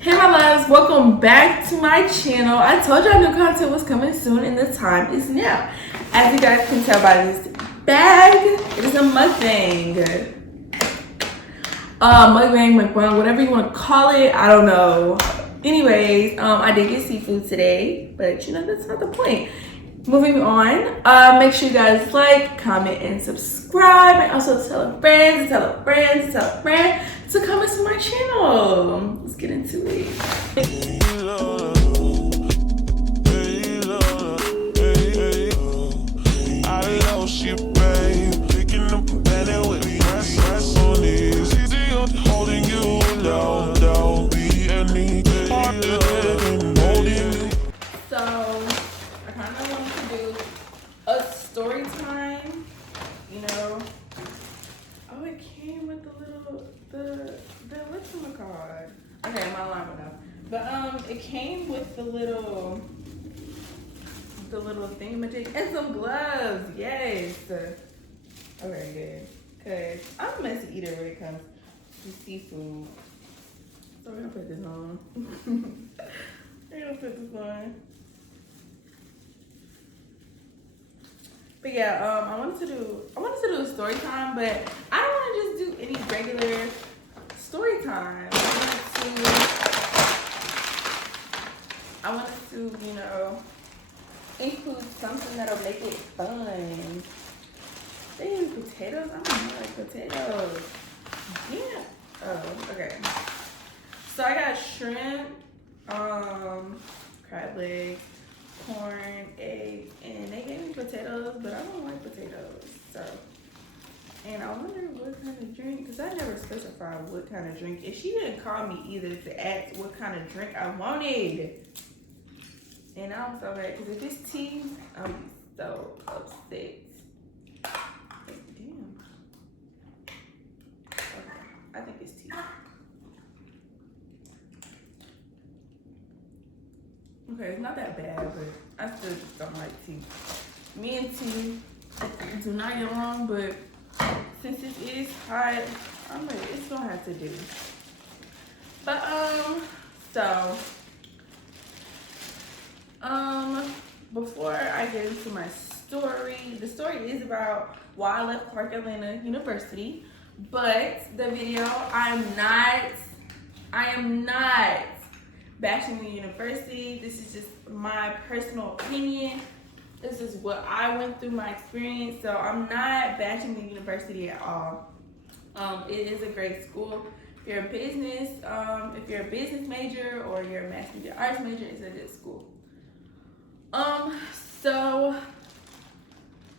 Hey my loves, welcome back to my channel. I told y'all new content was coming soon and the time is now. As you guys can tell by this bag, it is a mukbang. Mukbang, whatever you want to call it, I don't know. Anyways, I did get seafood today, but you know, that's not the point. Moving on, make sure you guys like, comment, and subscribe, and also tell a friend, tell a friend, tell a friend to come into my channel. Let's get into it. So I kind of want to do a story time, you know. Oh, it came with the little whatchamacallit. Okay, my alarm went off. But it came with the little thingamajig and some gloves. Yes. Okay, good. Cause I'm a messy eater when it comes to seafood. So we're gonna put this on. We're gonna put this on. But yeah, I wanted to do a story time, but I don't want to just do any regular story time. I wanted to, you know, include something that'll make it fun. They use potatoes. I don't like potatoes. Yeah. Oh, okay. So I got shrimp, crab legs, corn, eggs, and they gave me potatoes, but I don't like potatoes. So, and I wonder what kind of drink, because I never specified what kind of drink. And she didn't call me either to ask what kind of drink I wanted. And I'm so mad, because if it's tea, I'm so upset. Damn. Okay, I think it's tea. Okay, it's not that bad, but I still just don't like tea. Me and tea do not get along, but since it is hot, I'm like, it's gonna have to do. But before I get into my story, the story is about why I left Clark Atlanta University. But the video, I am not bashing the university. This is just my personal opinion. This is what I went through, my experience. So I'm not bashing the university at all. It is a great school. If you're a business major or you're a mass media arts major, it's a good school. So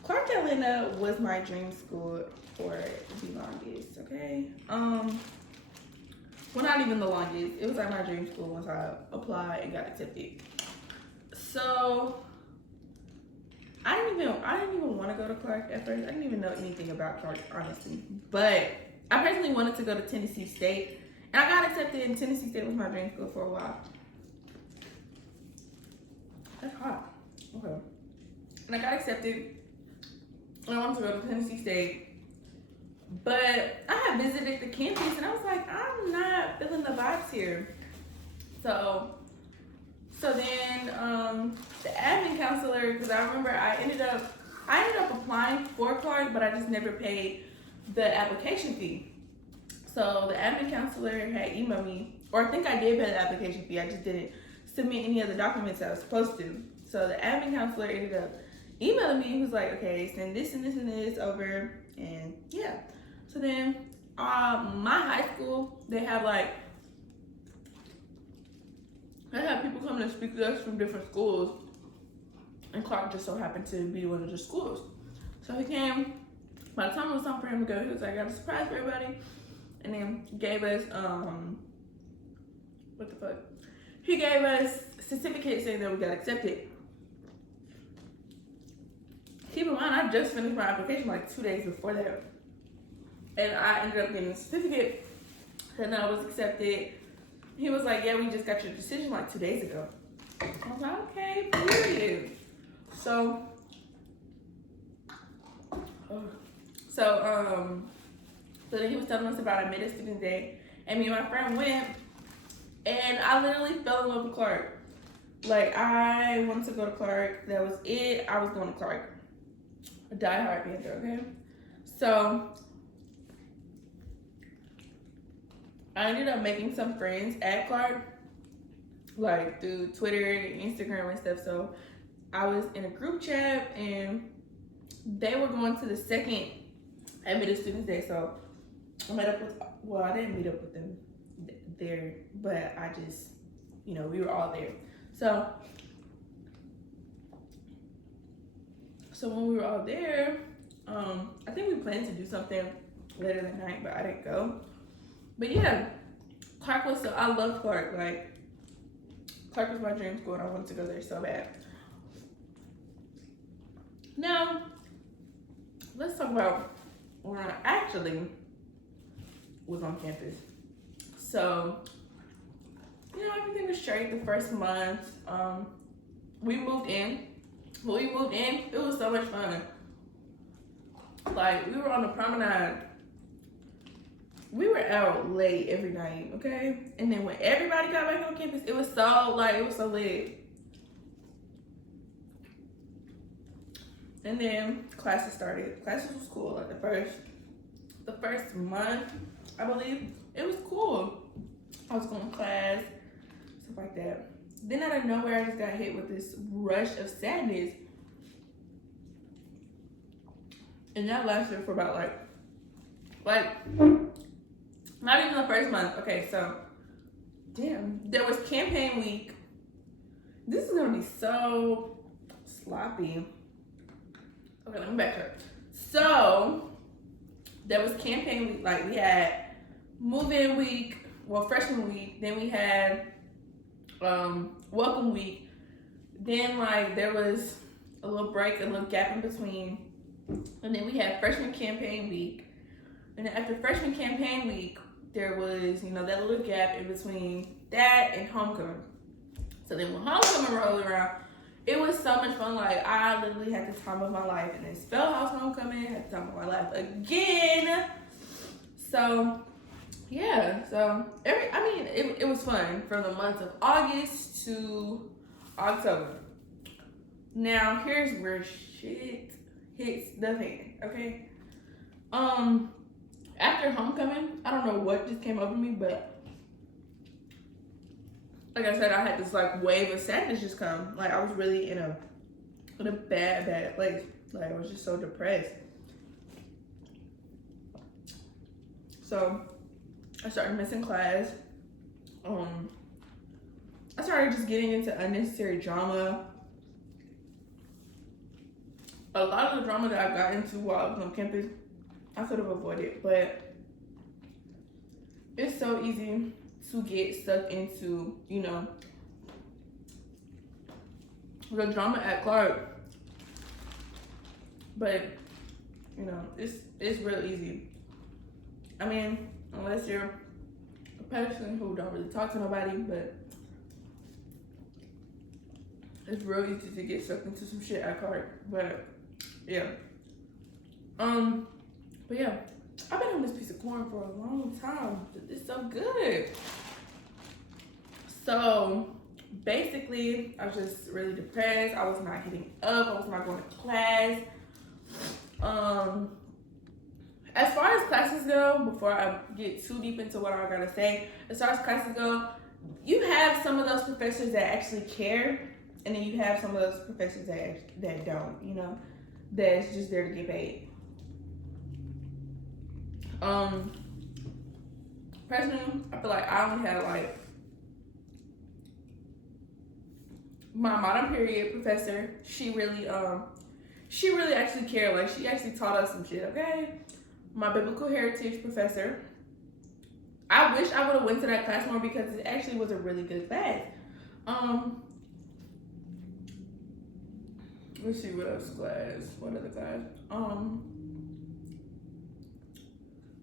Clark Atlanta was my dream school for the longest, okay? Well, not even the longest. It was like my dream school once I applied and got accepted. So I didn't even want to go to Clark at first. I didn't even know anything about Clark, honestly. But I personally wanted to go to Tennessee State. And I got accepted, and Tennessee State was my dream school for a while. That's hot. Okay. And I got accepted, and I wanted to go to Tennessee State. But I had visited the campus, and I was like, I'm not feeling the vibes here. So then the admin counselor, because I remember I ended up applying for Clark, but I just never paid the application fee. So the admin counselor had emailed me, or I think I did pay the application fee, I just didn't submit any of the documents I was supposed to. So the admin counselor ended up emailing me. He was like, okay, send this and this and this over, and yeah. So then my high school, they have people coming to speak to us from different schools, and Clark just so happened to be one of the schools. So he came. By the time it was time for him to go, he was like, I got a surprise for everybody, and then gave us what the fuck? He gave us certificates saying that we got accepted. Keep in mind, I just finished my application like 2 days before that, and I ended up getting a certificate and I was accepted. He was like, yeah, we just got your decision like 2 days ago. I was like, okay, period. So then he was telling us about a mid student day, and me and my friend went, and And I literally fell in love with Clark. Like, I wanted to go to Clark. That was it. I was going to Clark. A diehard Panther, okay? So, I ended up making some friends at Clark, like through Twitter, Instagram, and stuff. So, I was in a group chat, and they were going to the second admitted students day. So, I met up with, well, I didn't meet up with them there, but I just, you know, we were all there. So when we were all there, I think we planned to do something later that night, but I didn't go. But yeah, Clark was so, I love Clark. Like, Clark was my dream school, and I wanted to go there so bad. Now, let's talk about when I actually was on campus. So, you know, everything was straight the first month. We moved in. When we moved in, it was so much fun. Like, we were on the promenade. We were out late every night, okay? And then when everybody got back on campus, it was so lit. And then classes started. Classes was cool. Like the first month, I believe, it was cool. I was going to class, stuff like that. Then out of nowhere, I just got hit with this rush of sadness. And that lasted for about like not even the first month. Okay, so damn, there was campaign week. This is gonna be so sloppy. Okay, let me backtrack. So there was campaign week. Like, we had move-in week, well, freshman week. Then we had welcome week. Then, like, there was a little break, a little gap in between. And then we had freshman campaign week. And then after freshman campaign week, there was, you know, that little gap in between that and homecoming. So then when homecoming rolled around, it was so much fun. Like, I literally had the time of my life. And then Spellhouse homecoming, had the time of my life again. So yeah, so it was fun from the month of August to October. Now here's where shit hits the fan, okay? After homecoming, I don't know what just came over me, but like I said, I had this like wave of sadness just come. Like, I was really in a bad place. Like, I was just so depressed. So I started missing class. I started just getting into unnecessary drama. A lot of the drama that I got into while I was on campus, I could have avoided, but it's so easy to get stuck into, you know, the drama at Clark. But, you know, it's real easy. I mean, unless you're a person who don't really talk to nobody, but it's real easy to get sucked into some shit at Clark. But yeah. But yeah, I've been on this piece of corn for a long time. It's so good. So basically, I was just really depressed. I was not getting up. I was not going to class. As far as classes go, before I get too deep into what I gotta say, as far as classes go, you have some of those professors that actually care, and then you have some of those professors that don't, you know, that's just there to get paid. Personally, I feel like I only had like my modern period professor. She really actually cared. Like, she actually taught us some shit, okay? My biblical heritage professor, I wish I would have went to that class more because it actually was a really good class. Let's see what else class. What other class?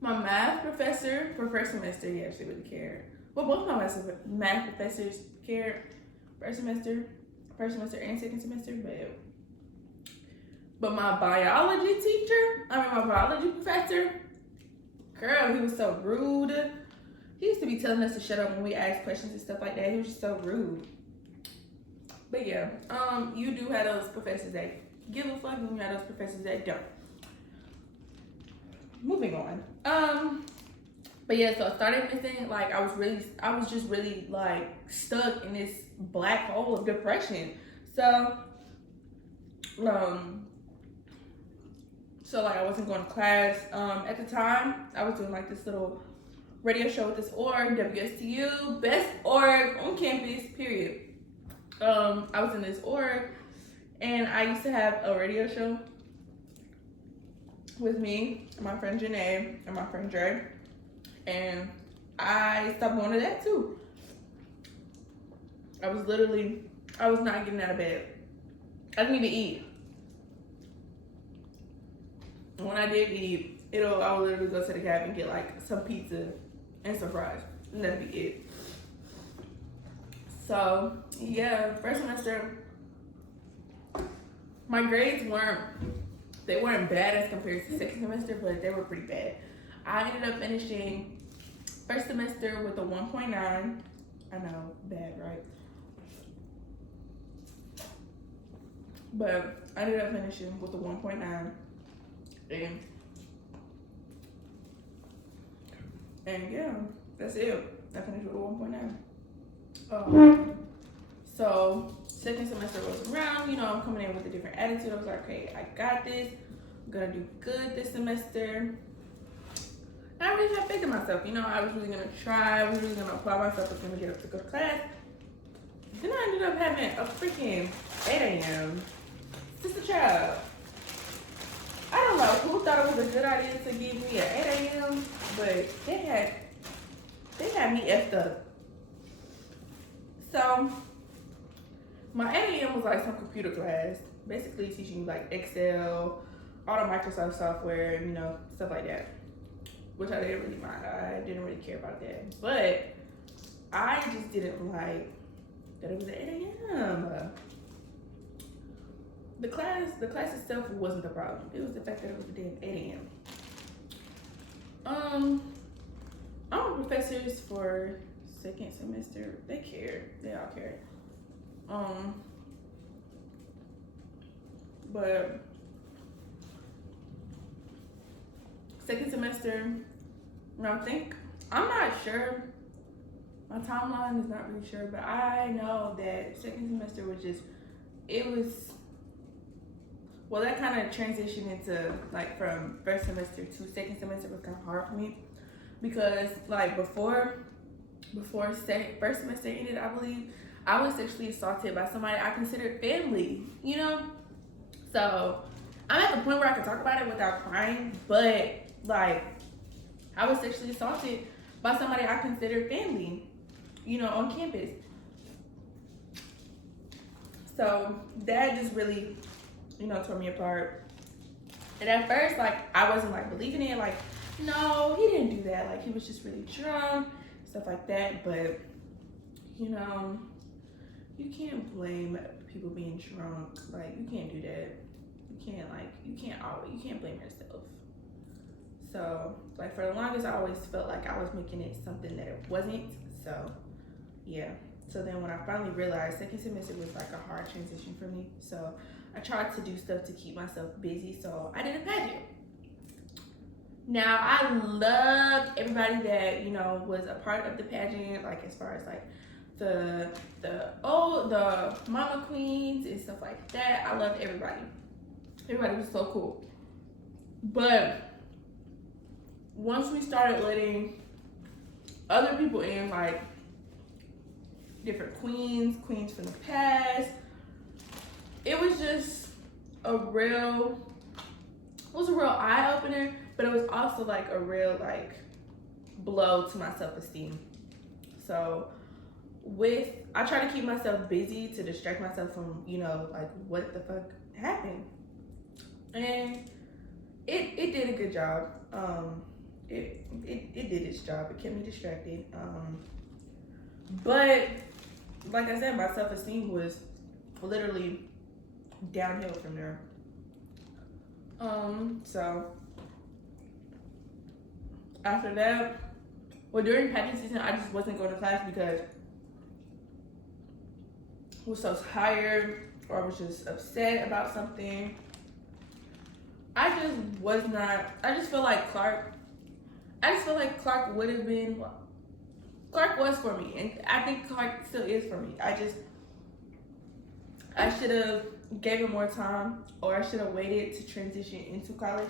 My math professor for first semester, he actually really cared. Well, both my math professors cared first semester and second semester, but my biology professor, girl, he was so rude. he used to be telling us to shut up when we asked questions and stuff like that. He was just so rude. But yeah, you do have those professors that give a fuck, and you have those professors that don't. Moving on. But yeah, so I started missing. Like I was just really like stuck in this black hole of depression. So, like I wasn't going to class. At the time, I was doing like this little radio show with this org, WSTU, best org on campus, period. I was in this org, and I used to have a radio show with me, and my friend Janae, and my friend Dre, and I stopped going to that too. I was not getting out of bed. I didn't even eat. When I did eat, I would literally go to the cab and get like some pizza and some fries, and that'd be it. So yeah, first semester, my grades weren't bad as compared to second semester, but they were pretty bad. I ended up finishing first semester with a 1.9. I know, bad, right? But I ended up finishing with a 1.9. And yeah, that's it. I finished with a 1.9. So second semester was around, I'm coming in with a different attitude. I was like, okay, I got this. I'm gonna do good this semester. And I really had faith in myself. I was really gonna try. I was really gonna apply myself. I was gonna get up to go to class. Then I ended up having a freaking 8 a.m. Sister child. I don't know who thought it was a good idea to give me an 8 a.m., but they had me effed up. So my 8 a.m. was like some computer class, basically teaching you like Excel, all the Microsoft software, stuff like that, which I didn't really mind. I didn't really care about that, but I just didn't like that it was at 8 a.m. The class itself wasn't the problem. It was the fact that it was a damn 8 a.m. Our professors for second semester, they care. They all care. But second semester, I'm not sure. My timeline is not really sure, but I know that second semester was that kind of transitioned into like from first semester to second semester was kind of hard for me because like before first semester ended, I believe I was sexually assaulted by somebody I considered family, So I'm at the point where I can talk about it without crying, but like I was sexually assaulted by somebody I considered family, on campus. So that just really, tore me apart. And at first, like, I wasn't like believing it, like, no, he didn't do that. Like, he was just really drunk, stuff like that. But, you can't blame people being drunk. Like, you can't do that. You can't blame yourself. So, like, for the longest, I always felt like I was making it something that it wasn't. So, yeah. So then when I finally realized second semester was like a hard transition for me. So I tried to do stuff to keep myself busy. So I did a pageant. Now I loved everybody that, was a part of the pageant, like as far as like the mama queens and stuff like that. I loved everybody. Everybody was so cool. But once we started letting other people in, like different queens from the past, it was just a real eye-opener, but it was also like a real like blow to my self-esteem. So I try to keep myself busy to distract myself from, like what the fuck happened. And it did a good job. It did its job. It kept me distracted. But like I said, my self-esteem was literally downhill from there. So after that, Well, during pageant season, I just wasn't going to class because I was so tired or I was just upset about something. I just feel like Clark would have been, Clark was for me. And I think Clark still is for me. I should have gave it more time, or I should have waited to transition into college.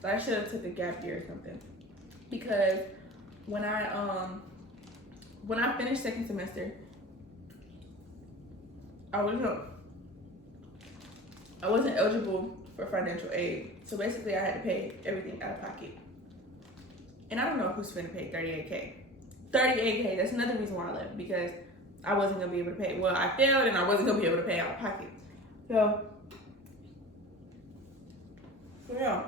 So I should have took a gap year or something. Because when I finished second semester, I wasn't eligible for financial aid. So basically I had to pay everything out of pocket. And I don't know who's finna pay $38K. $38K, that's another reason why I left, because I wasn't gonna be able to pay. Well, I failed and I wasn't gonna be able to pay out of pocket. So yeah.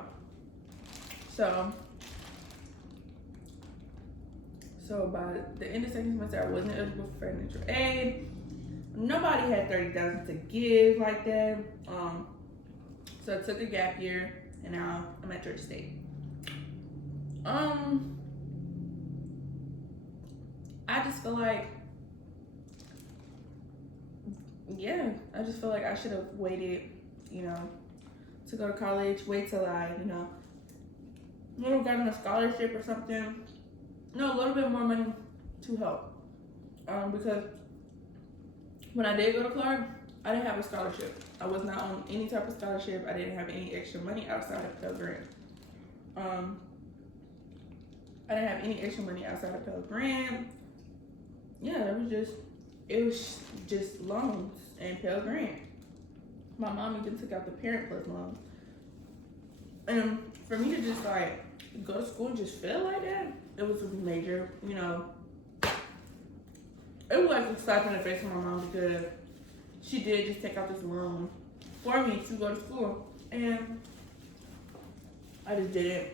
So by the end of second semester, I wasn't eligible for financial aid. Nobody had $30,000 to give like that. So I took a gap year, and now I'm at Georgia State. I just feel like, I just feel like I should have waited, to go to college. Wait till I, gotten a scholarship or something. No, a little bit more money to help. Because when I did go to Clark, I didn't have a scholarship. I was not on any type of scholarship. I didn't have any extra money outside of Pell Grant. I didn't have any extra money outside of Pell Grant. Yeah, it was just loans and Pell Grant. My mom even took out the Parent Plus loan. And for me to just like go to school and just feel like that, it was a major, it was like a slap in the face for my mom, because she did just take out this loan for me to go to school. And I just didn't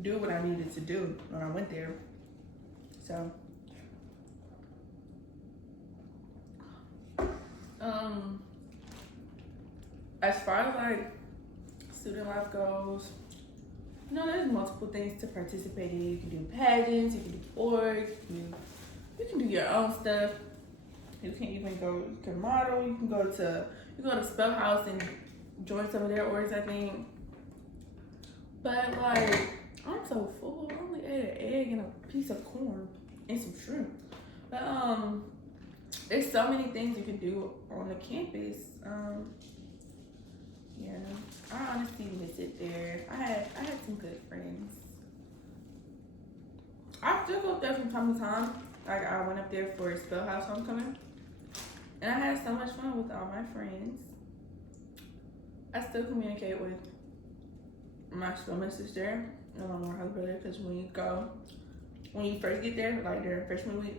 do what I needed to do when I went there. So, as far as like student life goes, there's multiple things to participate in. You can do pageants, you can do boards, you can do your own stuff. You can model, you go to Spell House and join some of their orgs, I think. But like, I'm so full. I only ate an egg and a piece of corn and some shrimp. But there's so many things you can do on the campus. I honestly miss it there. I had some good friends. I still go up there from time to time. Like, I went up there for Spell House homecoming, and I had so much fun with all my friends. I still communicate with my swimmer sister and my Morehouse brother, because when you first get there, like during freshman week,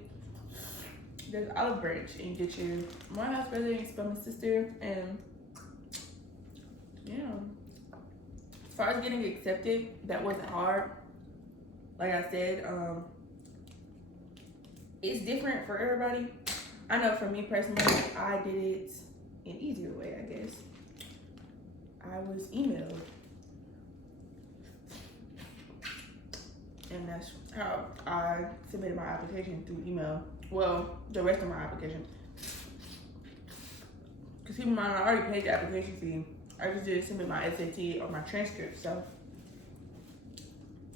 there's Olive Branch, and you get your Morehouse brother and swimmer sister, and as far as getting accepted, that wasn't hard. Like I said, it's different for everybody. I know for me personally, I did it an easier way, I guess. I was emailed. And that's how I submitted my application, through email. Well, the rest of my application. Because keep in mind, I already paid the application fee. I just didn't submit my SAT or my transcript, so.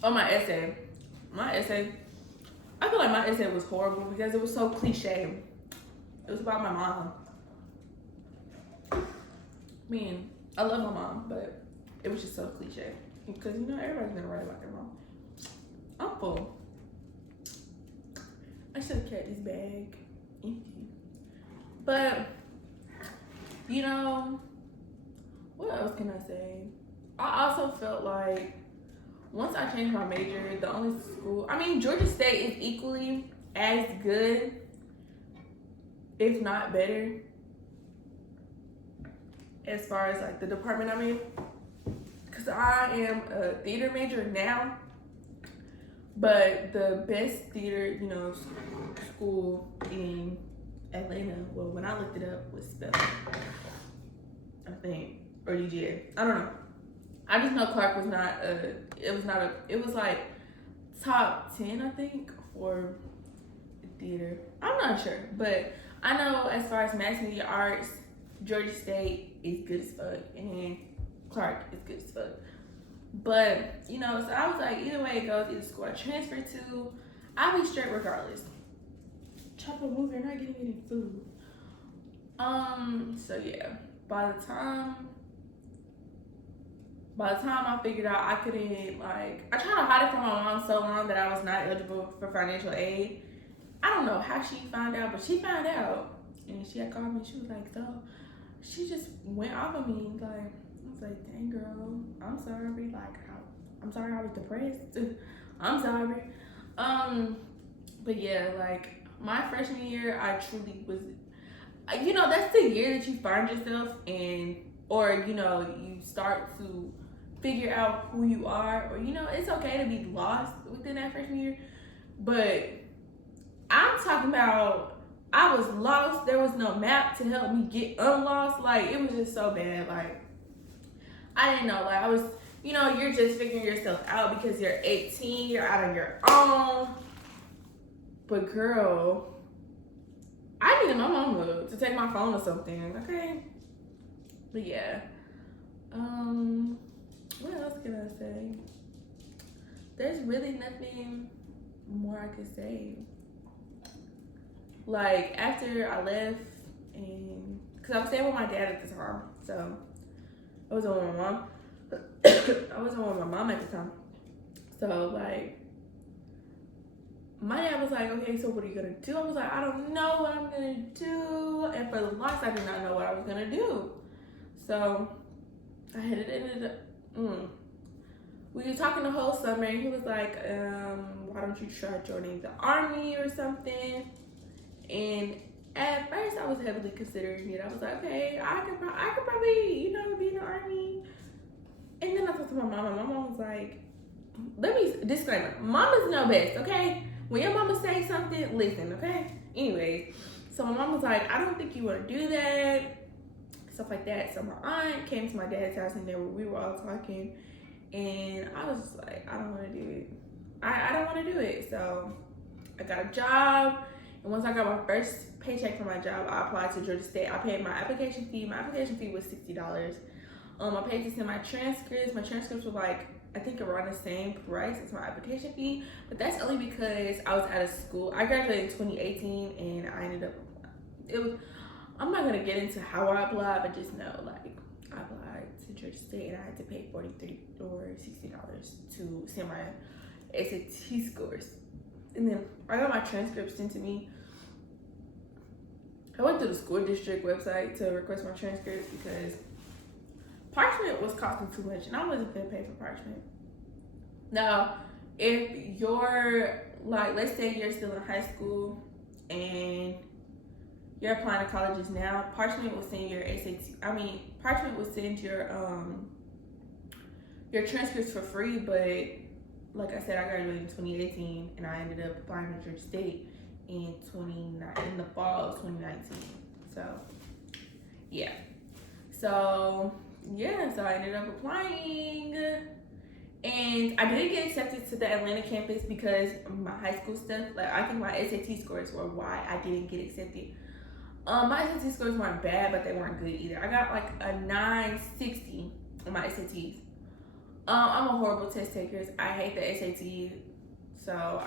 On my essay, I feel like my essay was horrible because it was so cliche. It was about my mom. I mean, I love my mom, but it was just so cliche. Because, everybody's gonna write about their mom. I'm full. I should have kept this bag empty. But, what else can I say? I also felt like once I changed my major, the only school, Georgia State is equally as good, if not better, as far as like the department I'm in. Because I am a theater major now, but the best theater, school in Atlanta, well, when I looked it up, was Spell, I think, or UGA. I don't know. I just know Clark was not it was like top 10, I think, or theater. I'm not sure, but I know as far as mass media arts, Georgia State is good as fuck, and Clark is good as fuck. But you know, so I was like, either way it goes, either school I transfer to, I'll be straight regardless. Chopper movie, you're not getting any food. So yeah, by the time I figured out I couldn't, like, I tried to hide it from my mom so long that I was not eligible for financial aid. I don't know how she found out, but she found out, and she had called me. She was like, so she just went off of me. Like, I was like, dang girl, I'm sorry. Like, I'm sorry I was depressed. I'm sorry. But yeah, like my freshman year, I truly was. You know, that's the year that you find yourself in, or you know, you start to figure out who you are, or you know, it's okay to be lost within that freshman year, but I'm talking about I was lost. There was no map to help me get unlost. Like, it was just so bad. Like, I didn't know. Like, I was, you know, you're just figuring yourself out because you're 18, you're out on your own. But girl, I needed my mama to take my phone or something, okay? But yeah. What else can I say? There's really nothing more I could say. Like, after I left, and because I was staying with my dad at the time, so I wasn't with my mom. I wasn't with my mom at the time. So, like, my dad was like, okay, so what are you gonna do? I was like, I don't know what I'm gonna do. And for the longest, I did not know what I was gonna do. So, I had it ended up, we were talking the whole summer, and he was like, why don't you try joining the army or something? And at first, I was heavily considering it. I was like, okay, I could probably, you know, be in the army. And then I talked to my mom, and my mom was like, disclaimer, mamas know best, okay? When your mama say something, listen, okay? Anyways, so my mom was like, I don't think you want to do that, stuff like that. So my aunt came to my dad's house, and we were all talking, and I was just like, I don't want to do it. I don't want to do it. So I got a job. And once I got my first paycheck from my job, I applied to Georgia State. I paid my application fee. My application fee was $60. I paid to send my transcripts. My transcripts were like, I think around the same price as my application fee. But that's only because I was out of school. I graduated in 2018, and I ended up, I'm not going to get into how I applied, but just know, like, I applied to Georgia State, and I had to pay $43 or $60 to send my SAT scores. And then I got my transcripts sent to me. I went to the school district website to request my transcripts because parchment was costing too much, and I wasn't gonna pay for parchment. Now, if you're like, let's say you're still in high school and you're applying to colleges now, parchment will send your parchment will send your transcripts for free, but like I said, I graduated in 2018, and I ended up applying to Georgia State in the fall of 2019. So, yeah. So I ended up applying, and I didn't get accepted to the Atlanta campus because of my high school stuff. Like, I think my SAT scores were why I didn't get accepted. My SAT scores weren't bad, but they weren't good either. I got like a 960 on my SATs. I'm a horrible test taker. I hate the SAT, so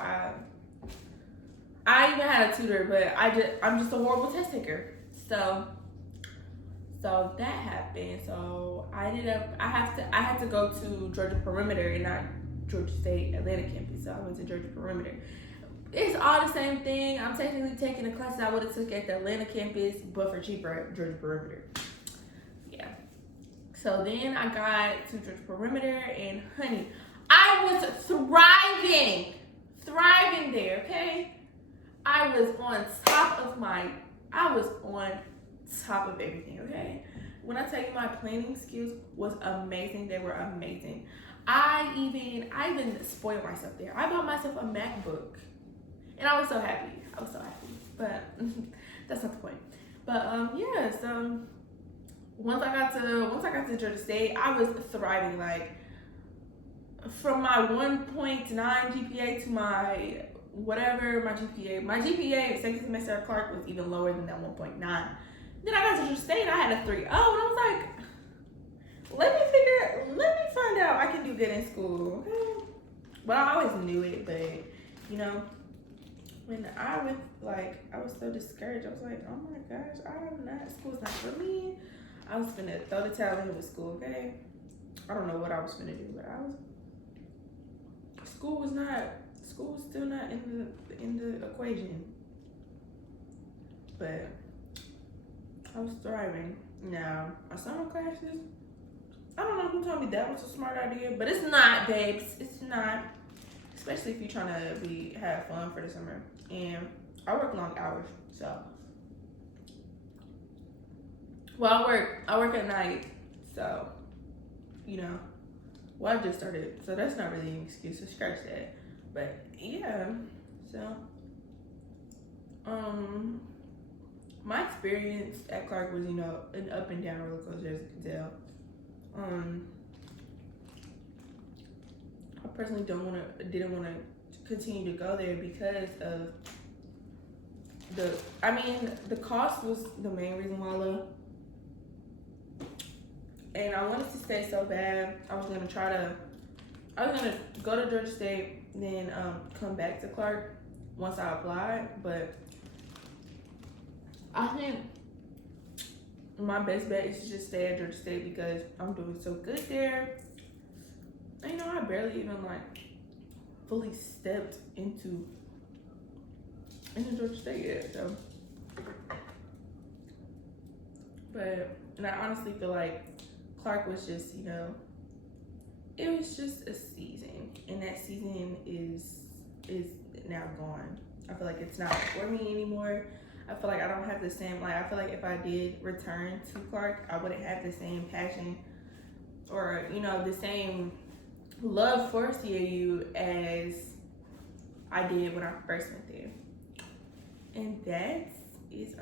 I even had a tutor, but I'm just a horrible test taker. So that happened. So I had to go to Georgia Perimeter and not Georgia State Atlanta campus. So I went to Georgia Perimeter. It's all the same thing. I'm technically taking the classes I would have took at the Atlanta campus, but for cheaper at Georgia Perimeter. Yeah. So then I got to Georgia Perimeter, and honey, I was thriving there, okay? I was on top of everything, okay? When I tell you my planning skills was amazing, they were amazing. I even spoiled myself there. I bought myself a MacBook, and I was so happy. But that's not the point. But yeah, so once I got to Georgia State, I was thriving. Like, from my 1.9 GPA to my whatever my GPA second semester at Clark was even lower than that 1.9. Then I got to Georgia State, I had a 3.0, and I was like, let me find out I can do good in school, okay? But I always knew it, but you know, when I went, like, I was so discouraged. I was like, oh my gosh, school's not for me. I was gonna throw the towel in with school, okay? I don't know what I was gonna do, but school was still not in the equation. But I was thriving. Now, my summer classes, I don't know who told me that was a smart idea, but it's not, babes. It's not. Especially if you're trying to have fun for the summer. And I work long hours, so. Well, I work at night, so, you know. Well, I just started, so that's not really an excuse, so scratch that. But yeah, so my experience at Clark was, you know, an up and down roller coaster, as you can tell. I personally didn't want to continue to go there because of the cost was the main reason why I left. And I wanted to stay so bad. I was gonna go to Georgia State, then come back to Clark once I applied. But I think my best bet is to just stay at Georgia State because I'm doing so good there. And, you know, I barely even fully stepped into Georgia State yet. So, and I honestly feel like Clark was just, you know, it was just a season, and that season is now gone. I feel like it's not for me anymore. I feel like I don't have the same, I feel like if I did return to Clark, I wouldn't have the same passion or, you know, the same love for CAU as I did when I first went there. And that is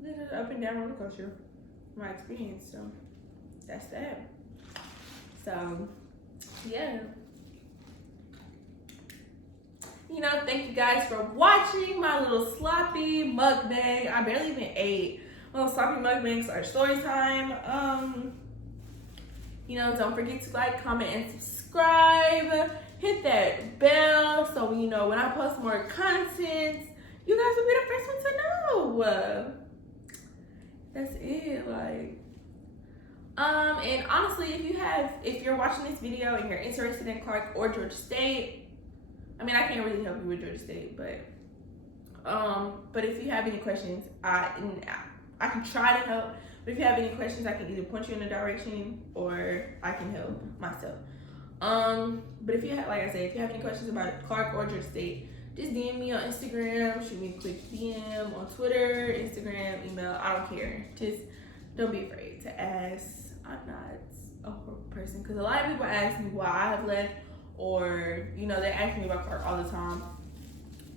little up and down roller coaster, my experience. So that's that. So yeah, you know, thank you guys for watching my little sloppy mukbang. I barely even ate. Little sloppy mukbangs are story time. You know, don't forget to like, comment, and subscribe. Hit that bell so you know when I post more content, you guys will be the first one to know. That's it, and honestly, if you're watching this video and you're interested in Clark or Georgia State, I mean, I can't really help you with Georgia State, but if you have any questions, I can try to help. But if you have any questions, I can either point you in a direction or I can help myself. But if you have, like I said, if you have any questions about Clark or Georgia State, just DM me on Instagram, shoot me a quick DM on Twitter, Instagram, email, I don't care. Just don't be afraid to ask. I'm not a horrible person, because a lot of people ask me why I have left, or, you know, they ask me about Clark all the time,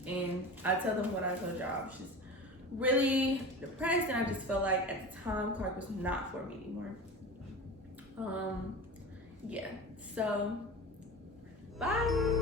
and I tell them what I told y'all. I was just really depressed, and I just felt like at the time Clark was not for me anymore. Yeah, so bye.